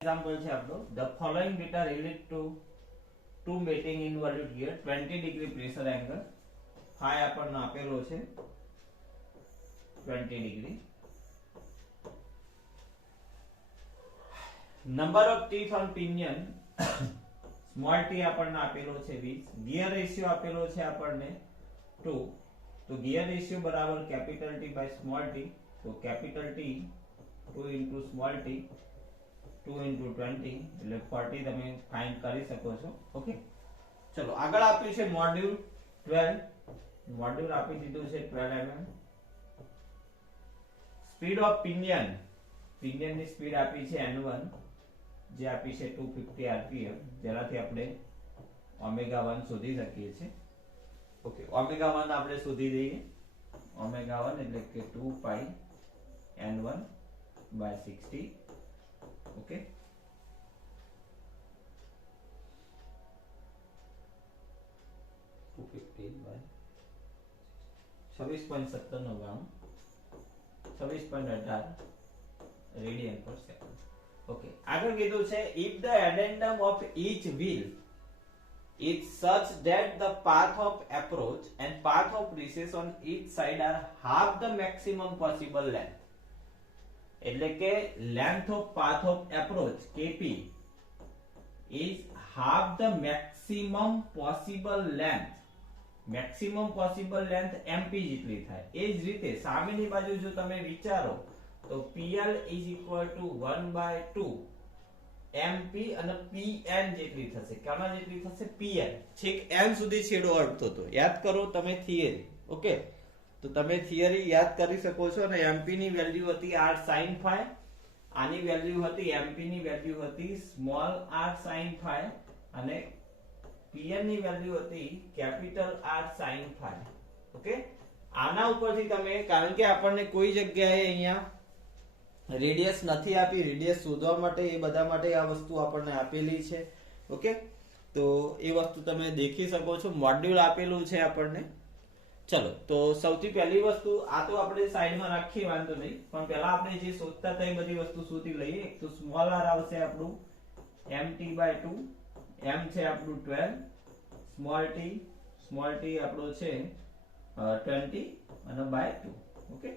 example છે આપણો the following data relate to two mating involute here 20 degree pressure angle phi આપણને આપેલો છે 20 degree number of teeth on pinion small t આપણને આપેલો છે 20 gear ratio આપેલો છે આપણને 2 તો gear ratio બરાબર capital T by small t તો capital T 2 into small t 2 into 20 એટલે 40 તમે ફાઇન્ડ કરી શકો છો ઓકે ચલો આગળ આપ્યું છે મોડ્યુલ 12 મોડ્યુલ આપી દીધું છે 12 mm સ્પીડ ઓફ પિનિયન ની સ્પીડ આપી છે n1 જે આપી છે 250 rpm જેનાથી આપણે ઓમેગા 1 શોધી શકીએ છીએ ઓકે ઓમેગા 1 આપણે શોધી દઈએ ઓમેગા 1 એટલે કે 2 pi n1 by 60 okay to 26.97 26.18 radian per second okay आगे कीधुं छे if the addendum of each wheel is such that the path of approach and path of recess on each side are half the maximum possible length એટલે કે length of path of approach kp is half the maximum possible length mp જેટલી થાય એ જ રીતે સામેની બાજુ જો તમે વિચારો તો pl is equal to 1/2 mp અને pn જેટલી થશે કેના જેટલી થશે pn છેક n સુધી છેડો અડતો હતો યાદ કરો તમે થિયરી ઓકે તો તમે થિયરી યાદ કરી શકો છો અને mp ની વેલ્યુ હતી r sin phi આની વેલ્યુ હતી mp ની વેલ્યુ હતી સ્મોલ r sin phi અને pn ની વેલ્યુ હતી capital r sin phi okay આના ઉપરથી તમે કારણ કે આપણને કોઈ જગ્યાએ અહીંયા રેડિયસ નથી આપી રેડિયસ શોધવા માટે એ બધા માટે આ વસ્તુ આપણને આપેલી છે ઓકે તો એ વસ્તુ તમે દેખી શકો છો મોડ્યુલ આપેલું છે આપણને चलो तो સૌથી પહેલી વસ્તુ આ તો આપણે સાઈડમાં રાખીએ વાંધો નહીં પણ પહેલા આપણે જે શોધતા હતા એ બધી વસ્તુ શોધી લઈએ તો સ્મોલ r આવશે આપણું mt/2 m છે આપણું 12 સ્મોલ t આપણો છે 20 અને /2 ઓકે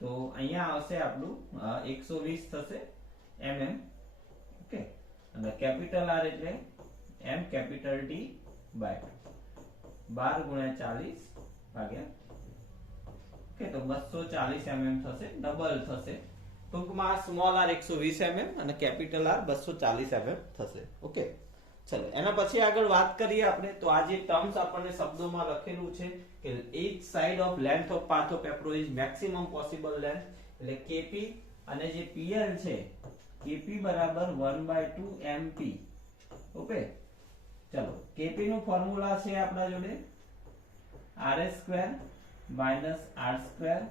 તો અહીંયા આવશે આપણું 120 થશે mm ઓકે અને કેપિટલ r એટલે m કેપિટલ T /2 12 * 40 भाग्या ओके तो 240 mm થશે ડબલ થશે ટૂંકમાં સ્મોલ r 120 mm અને કેપિટલ r 240 mm થશે ઓકે ચલો એના પછી આગળ વાત કરીએ આપણે તો આ જે ટર્મ્સ આપણને શબ્દોમાં લખેલું છે કે each side of length of path of approach is maximum possible length એટલે kp અને જે pl છે kp બરાબર 1/2 mp ઓકે ચલો kp નું ફોર્મ્યુલા છે આપણા જોડે rs square minus r square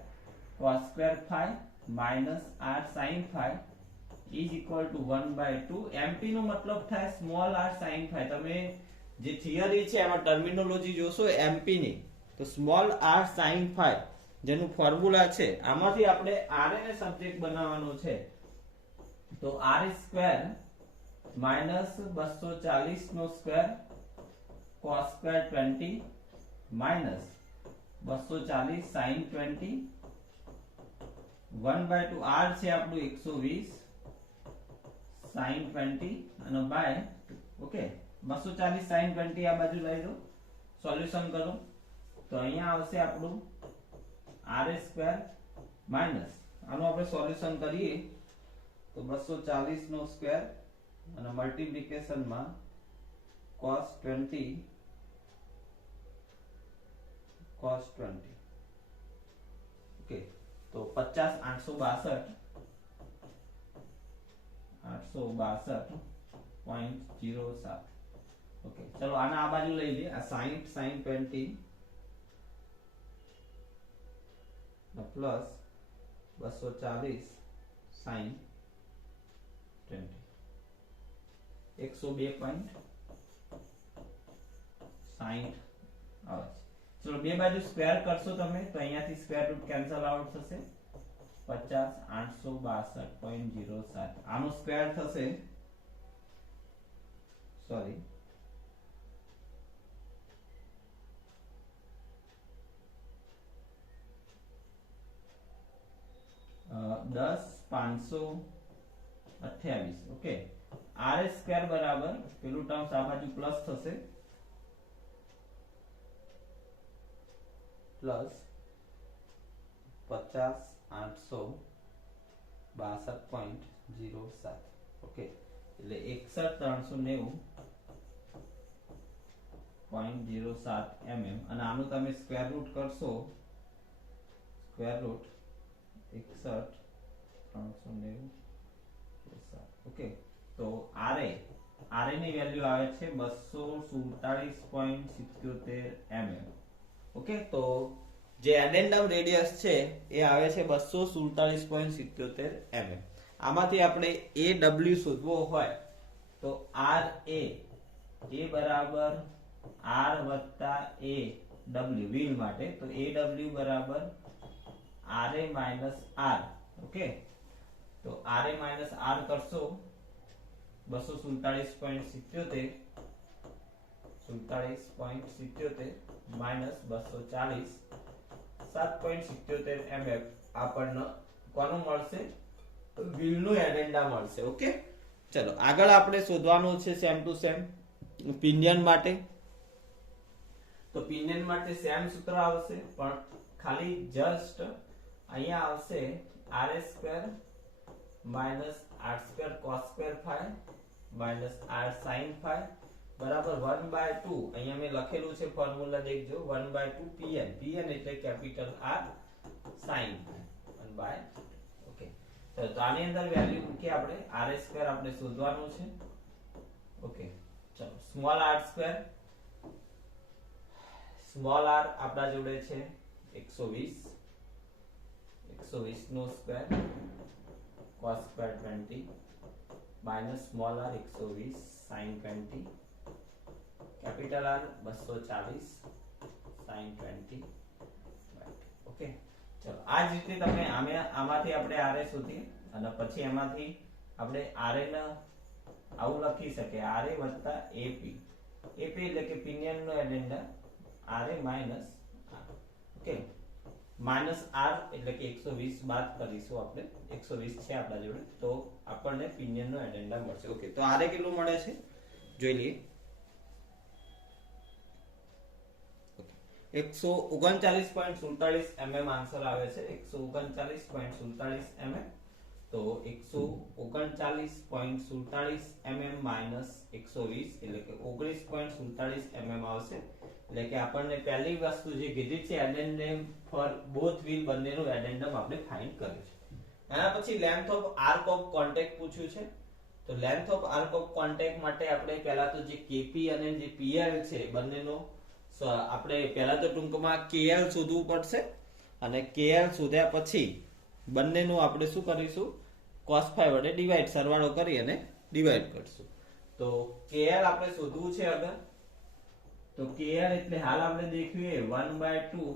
cos square phi minus r sin phi is equal to 1/2 mp નો મતલબ થાય small r sin phi તમે જે થિયરી છે એમાં ટર્મિનોલોજી જોશો mp ની તો small r sin phi જેનું ફોર્મ્યુલા છે આમાંથી આપણે r ને સબ્જેક્ટ બનાવવાનો છે તો r square minus 240 નો square cos square 20 minus 240 sin 20 1/2 r છે આપણું 120 sin 20 અને બાય ઓકે 240 sin 20 આ બાજુ લઈ દો સોલ્યુશન કરો તો અહીંયા આવશે આપણું r² માઈનસ આનું આપણે સોલ્યુશન કરીએ તો 240 નો સ્ક્વેર અને મલ્ટીપ્લિકેશન માં cos 20 cos 20 ओके तो 50 862 862.07 ओके चलो आना आ बाजू લઈ લે આ sin 20 प्लस 240 sin 20 102.60 આવે चलो બે બાજુ સ્ક્વેર કરશો તમે તો અહીંયાથી સ્ક્વેર રૂટ કેન્સલ આઉટ થશે 50,862.07 આનો સ્ક્વેર થશે, સોરી 10,528. ઓકે, આર સ્ક્વેર બરાબર પેલું ટર્મ્સ આ બાજુ પ્લસ થશે, પ્લસ 50,862.07. ઓકે, એટલે 61,390.07 mm, અને આનું તમે સ્ક્વેર રૂટ કરશો, સ્ક્વેર રૂટ 61,390.07. ઓકે, તો આરએ ની વેલ્યુ આવે છે 247.77 mm. ઓકે, તો જે એડેન્ડમ રેડિયસ છે એ આવે છે 247.77 mm. આમાંથી આપણે AW શોધવો હોય તો RA એ બરાબર R વત્તા AW વ્હીલ માટે, તો AW બરાબર RA માઈનસ R. ઓકે, તો RA માઈનસ R કરશો 247.77 માઈનસ 240 7.77 mm આપણને કોનું મળશે? વ્હીલ નું એડેન્ડા મળશે. ઓકે, ચલો આગળ આપણે શોધવાનું છે સેમ ટુ સેમ પિનિયન માટે. તો પિનિયન માટે સેમ સૂત્ર આવશે, પણ ખાલી જસ્ટ અહીંયા આવશે r² minus r² cos² phi minus r sin phi બરાબર 1/2. અહીંયા મેં લખેલું છે ફોર્મ્યુલા દેખજો, 1/2 pn. pn એટલે capital R sin phi 1/2. Okay, તો આની અંદર વેલ્યુ મૂકી આપણે r² આપણે શોધવાનું છે. ઓકે, ચલો સ્મોલ r², સ્મોલ r આપણા જોડે છે 120 નો square cos² 20 minus small r 120 sin 20 capital R 240 sin 20. Okay, ચલો આ જ રીતે તમે આમાંથી આપણે RA શોધીએ અને પછી એમાંથી આપણે RA ને આવું લખી શકીએ RA વત્તા AP. AP એટલે કે પિનિયન નો એડેન્ડા RA minus R. Okay, minus R એટલે કે 120 બાદ કરીશું આપણે, 120 છે આપણા જોડે, તો આપણને પિનિયન નો એડેન્ડા મળશે. ઓકે, તો RA કેટલું મળે છે જોઈ લઈએ. 139.47 mm આન્સર આવે છે, 139.47 mm. તો 139.47 mm માઈનસ 120 એટલે કે 19.47 mm આવશે. એટલે કે આપણને પહેલી વસ્તુ જે કીધી છે એડેન્ડમ ફોર બોથ વ્હીલ બંનેનું એડેન્ડમ આપણે ફાઇન્ડ કર્યું છે. એના પછી length of arc of contact પૂછ્યું છે. તો length of arc of contact માટે આપણે પહેલા તો જે KP અને જે PL છે બંનેનો આપણે પહેલા તો ટૂંકમાં KL શોધવું પડશે, અને KL શોધ્યા પછી બંનેનું આપણે શું કરીશું? cos phi વડે ડિવાઇડ, સરવાળો કરી અને ડિવાઇડ કરશું. તો KL આપણે શોધવું છે અગર, તો KL એટલે હાલ આપણે દેખ્યું 1/2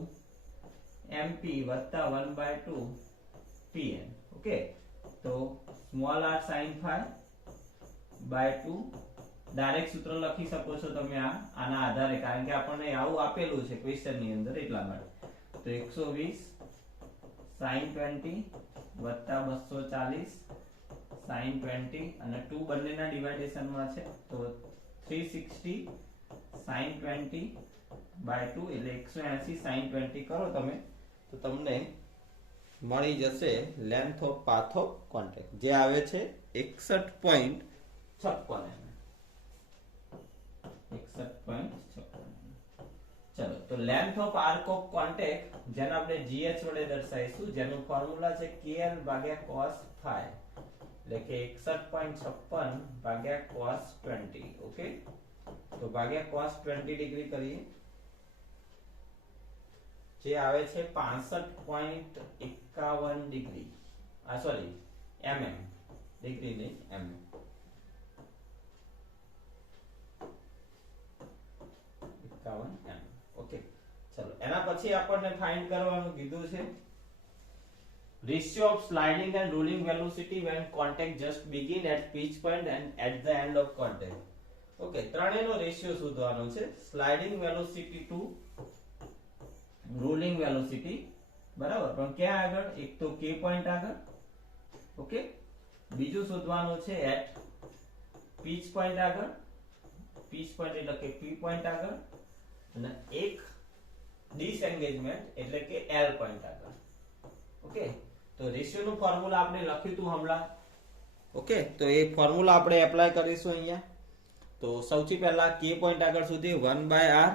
MP વત્તા 1/2 PN. ઓકે, તો small r sin phi by 2 direct સૂત્ર લખી શકો છો તમે આના આધારે, કારણ કે આપણને આવું આપેલું છે ક્વેશ્ચન ની અંદર, એટલા માટે. તો 120 sin 20 વત્તા 240 sin 20 અને 2 બંનેના ડિવાઇડેશન માં છે, તો 360 sin 20 by 2 એટલે 180 sin 20 કરો તમે તો તમને મળી જશે length of path of contact, જે આવે છે 61.56 mm. 61.56. ચલો, તો length of arc of contact જેને આપણે GH વડે દર્શાવીશું, જેનું ફોર્મ્યુલા છે KL ભાગ્યા cos phi, એટલે કે 61.56 ભાગ્યા cos 20. ઓકે, તો ભાગ્યા cos 20 ડિગ્રી કરીએ, જે આવે છે 65.51 ડિગ્રી. સોરી mm, ડિગ્રી નહીં mm. ઓકે, ચલો એના પછી આપણને ફાઇન્ડ કરવાનું કીધું છે Ratio of sliding and rolling velocity when contact just begin at pitch point and at the end of contact. Okay, ત્રણેયનો રેશિયો શોધવાનો છે. Sliding velocity to rolling velocity, બરાબર, પણ ક્યાં આગળ? એક તો કે પોઈન્ટ આગળ, ઓકે. બીજું શોધવાનું છે એટ પીચ પોઈન્ટ આગળ, પીચ પોઈન્ટ એટલે કે પી પોઈન્ટ આગળ, અને એક ડિસએન્ગેજમેન્ટ એટલે કે એલ પોઈન્ટ આગળ. ઓકે, તો રેશિયો નું ફોર્મ્યુલા આપણે લખ્યું હતું હમણાં. ઓકે, તો એ ફોર્મ્યુલા આપણે એપ્લાય કરીશું અહીંયા. તો સૌથી પહેલા કે પોઈન્ટ આગળ સુધી 1/r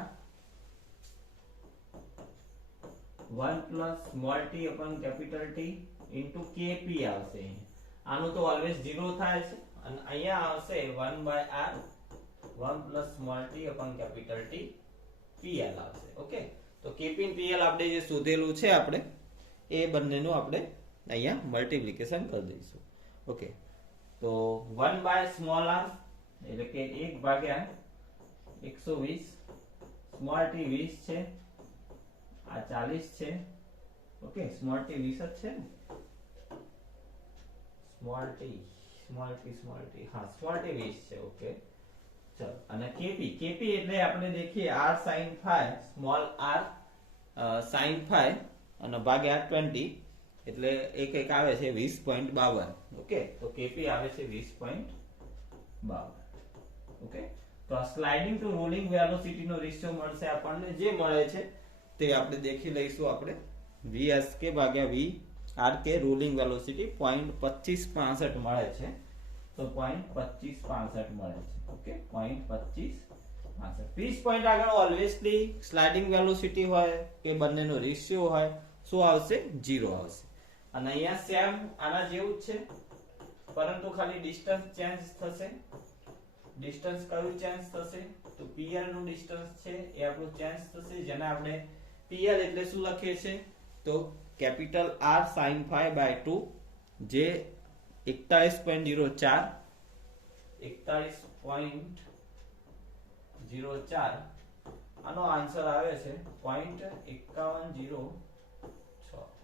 1 plus small T upon capital T into KP આવશે. આનું તો ઓલવેઝ 0 થાય છે, અને અહીંયા આવશે 1/r 1 plus small T upon capital T PL આવશે. ઓકે, તો કેપી અને પીએલ આપણે જે શોધેલું છે આપણે એ બંનેનું આપણે અહીંયા મલ્ટીપ્લિકેશન કરી દઈશું. ઓકે, તો 1 બાય સ્મોલ r એટલે કે 1 ભાગ્યા 120, સ્મોલ ટી 20 છે, આ 40 છે. ઓકે, સ્મોલ ટી 20 જ છે ને, સ્મોલ ટી હા સ્મોલ ટી 20 છે. ઓકે, ચલો, અને કેપી એટલે આપણે દેખીએ r sin phi, small r sin phi અને ભાગ્યા 20 એટલે એક આવે છે 20.52. ઓકે, તો કેપી આવે છે 20.52. ઓકે, તો આ સ્લાઇડિંગ ટુ રોલિંગ વેલોસિટી નો રેશિયો મળશે આપણને. જે મળે છે તે આપણે દેખી લઈશું. આપણે vsk ભાગ્યા vrk રોલિંગ વેલોસિટી 0.2565 મળે છે. તો 0.2565 મળે છે. ઓકે, 0.2565. પીચ પોઈન્ટ આગળ ઓલવેઝલી સ્લાઇડિંગ વેલોસિટી હોય કે બંનેનો રેશિયો હોય, શું આવશે? 0 આવશે. અને અહીંયા સેમ આના જેવું જ છે, પરંતુ ખાલી ડિસ્ટન્સ ચેન્જ થશે. ડિસ્ટન્સ કયું ચેન્જ થશે? તો pl નું ડિસ્ટન્સ છે એ આપણું ચેન્જ થશે, જેને આપણે pl એટલે શું લખીએ છીએ? તો capital R sin phi by 2, જે 41.04 આનો આન્સર આવે છે 0.5106.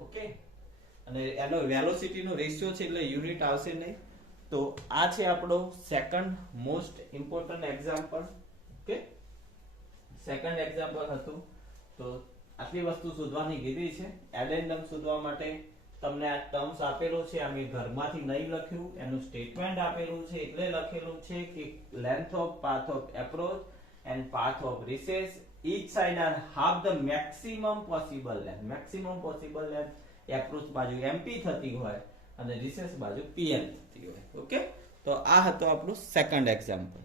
ઓકે, અને એનો વેલોસિટી નો રેશિયો છે એટલે યુનિટ આવશે નહીં. તો આ છે આપણો second most important example. Okay, second example હતું. તો આટલી વસ્તુ શોધવાની કીધી છે. એડેન્ડમ શોધવા માટે તમને આ ટર્મ્સ આપેલો છે, આ મેં ઘરમાંથી નહીં લખ્યું, એનું સ્ટેટમેન્ટ આપેલું છે એટલે લખેલું છે કે length of path of approach and path of recess each side are half the maximum possible length. maximum possible length approach બાજુ mp થતી હોય અને રિસેસ બાજુ pn થતી હોય. ઓકે, તો આ હતો આપણું સેકન્ડ એક્ઝામ્પલ.